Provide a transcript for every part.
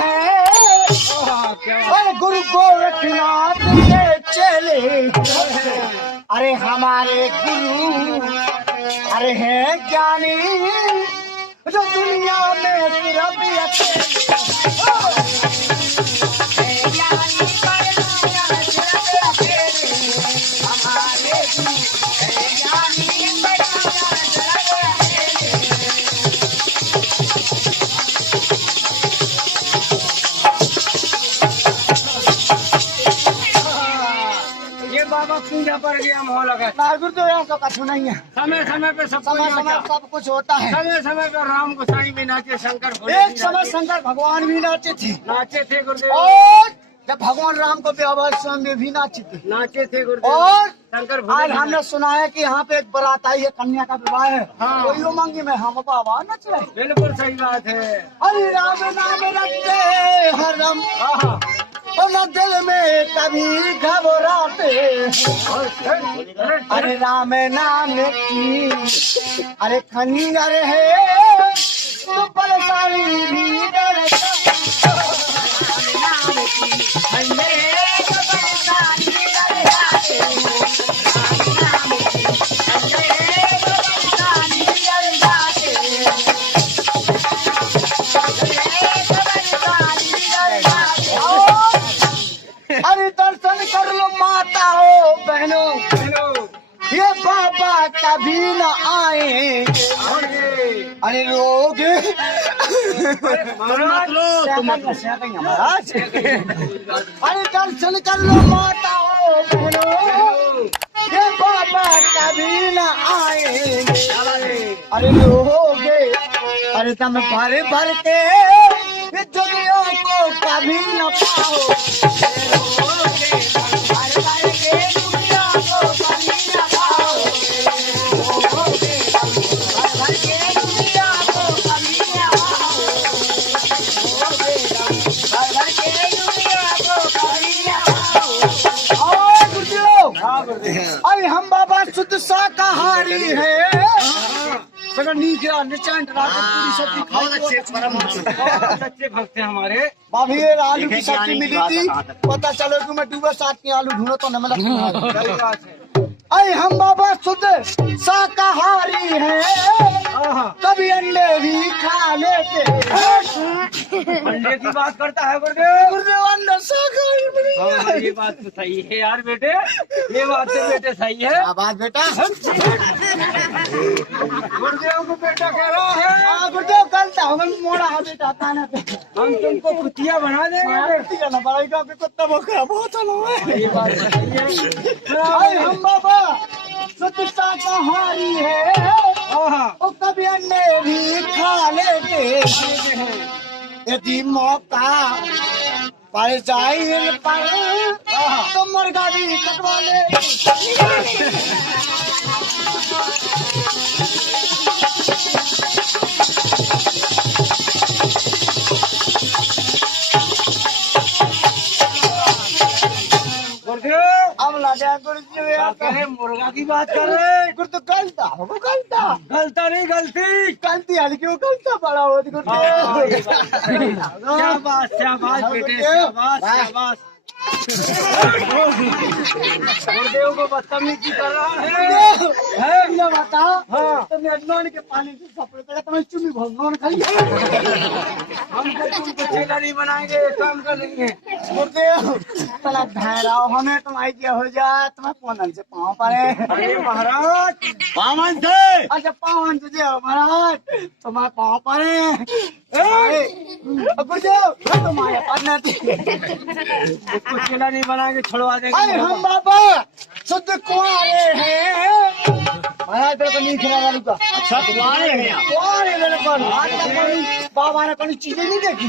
हैं और गुरु गोरखनाथ के चले। अरे हमारे गुरु अरे हैं ज्ञानी जो दुनिया में सिर्फ बाबा पूजा पर गया मोह लगा। गुरुदेव यहाँ तो कछु नहीं है। समय समय पे सब सब कुछ होता है। समय समय पे राम गोसाई भी नाचे, शंकर एक समय शंकर भगवान भी नाचे थे गुरुदेव। और जब भगवान राम को विवाह में भी नाचे थे गुरुदेव। और शंकर आज हमने सुना है कि यहाँ पे एक बारात आई है, कन्या का विवाह है। हाँ। कोई उमंगी में हम बाबा नच रहे। बिल्कुल सही बात है। अरे राम नाम रखते हरम और न दिल में कभी घबराते। अरे राम नाम की अरे खंजर है तो परेशानी भी डरता। अरे दर्शन कर लो माता हो बहनों, ये बाबा कभी न आए। अरे लोग अरे दर्शन कर लो माता हो बहनों, ये बाबा कभी न आए। अरे लोग अरे तुम भर भर के दुनिया को कभी न पाओ। अरे हम बाबा शुद्ध शाकाहारी है। सच्चे भक्त हैं हमारे। भाभी आलू की सब्जी मिली थी, पता चलो कि मैं डूबे साथ की आलू ढूंढो तो न मिला। अरे हम बाबा शुद्ध शाकाहारी हैं, कभी अंडे भी खा लेते। अंडे की बात करता है गुरुदेव। गुरुदेव अंडा शाकाहारी। ये बात तो सही है यार बेटे, ये बात तो बेटे सही है। बात बेटा गुरुदेव को बेटा कह रहा है। गुरुदेव कल हम मोड़ा है बेटा ताना पे। हम तुमको कुतिया बना देंगे ना पड़ेगा कुत्ता बकरा बहुत है। ये बात तो सही है। अरे हम बाबा शुद्ध शाकाहारी है, और कभी अंडे भी खा लेते हैं। यदि मौका पड़ जाए पर तो मुर्गा भी कटवा ले। अब लगा गुरुजी मुर्गा की बात कर रहे। गुरु तो गलता होगा, गलता नहीं गलती गलती हल्की हो, गलता बड़ा हो। शाबाश शाबाश बेटे, शाबाश शाबाश। गुरुदेव को बदतमीजी कर रहा है। ये बता हाँ। तो नॉन के पानी से सपड़े तक तुम्हें चुम्मी भगवान खाई। हमको तुमको चेला नहीं बनाएंगे, काम कर लेंगे। गुरुदेव तला धैराओ हमें तुम्हारी क्या हो जाए, तुम्हें पौन से पाँव पड़े। अरे महाराज पावन से अच्छा पावन से जो महाराज तुम्हारे पाँव पड़े। गुरुदेव तुम्हारे पढ़ना उसको चेला नहीं बनाएंगे, छुड़वा देंगे। अरे हम बाबा शुद्ध कुआरे हैं। महाराज तेरे को नहीं खिला वालू का। अच्छा कुआरे हैं, कुआरे मेरे को आज तक कोई बाबा ने कोई चीजें नहीं देखी।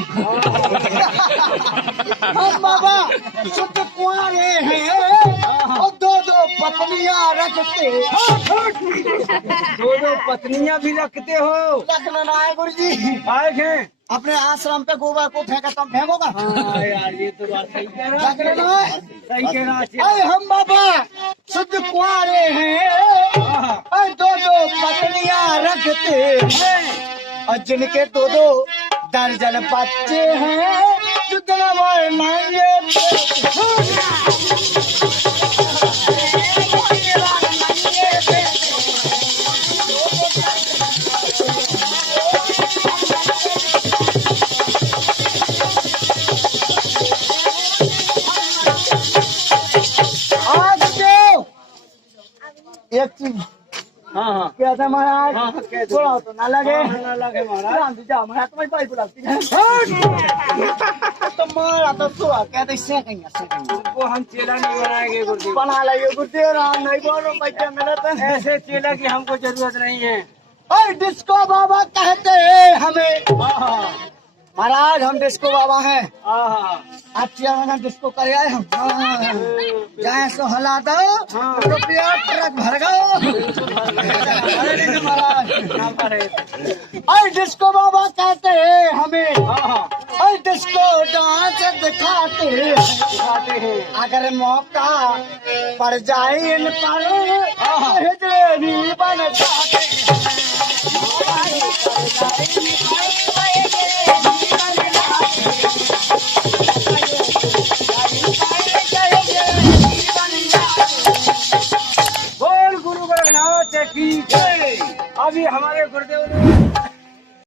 हम बाबा शुद्ध कुआरे हैं, और दो पत्नियां रखते। दो पत्नियां भी रखते हो। रखना ना है गुरु जी। आए हैं अपने आश्रम पे गोबर को फेंका तुम फेंकोगा। हाँ यार ये तो बात सही कह रहा है। रखना ना है। सही कह रहा है। अरे हम बाबा शुद्ध कुआरे हैं, और दो पत्नियां रखते हैं, और जिनके दो दर्जन बच्चे हैं जितना मारेंगे आज तो एक चीज हाँ हाँ क्या था महाराज हाँ, कह दो। थोड़ा तो ना लगे हाँ, ना लगे महाराज। राम जी जाओ महाराज तुम्हारी पाई बुलाती है तो मारा तो सुआ कहते सेकेंगे वो हम चेला नहीं बनाएंगे गुरुदेव। बना लगे गुरुदेव राम नहीं बोलो बच्चे मेरे तो ऐसे चेला की हमको जरूरत नहीं है। और डिस्को बाबा कहते हैं हमें हाँ हाँ महाराज हम डिस्को बाबा हैं हाँ अच्छा मैंने डिस्को कर आए हम जाए सो हला दो हाँ। रुपया ट्रक भर गो अरे नहीं महाराज ना पड़े। और डिस्को बाबा कहते हैं हमें हाँ हाँ और डिस्को डांस दिखाते हैं दिखाते हैं। अगर मौका पड़ जाए इन पर हिजड़े भी बन जाते बोल गुरु गोरखनाथ की जय। अभी हमारे गुरुदेव ने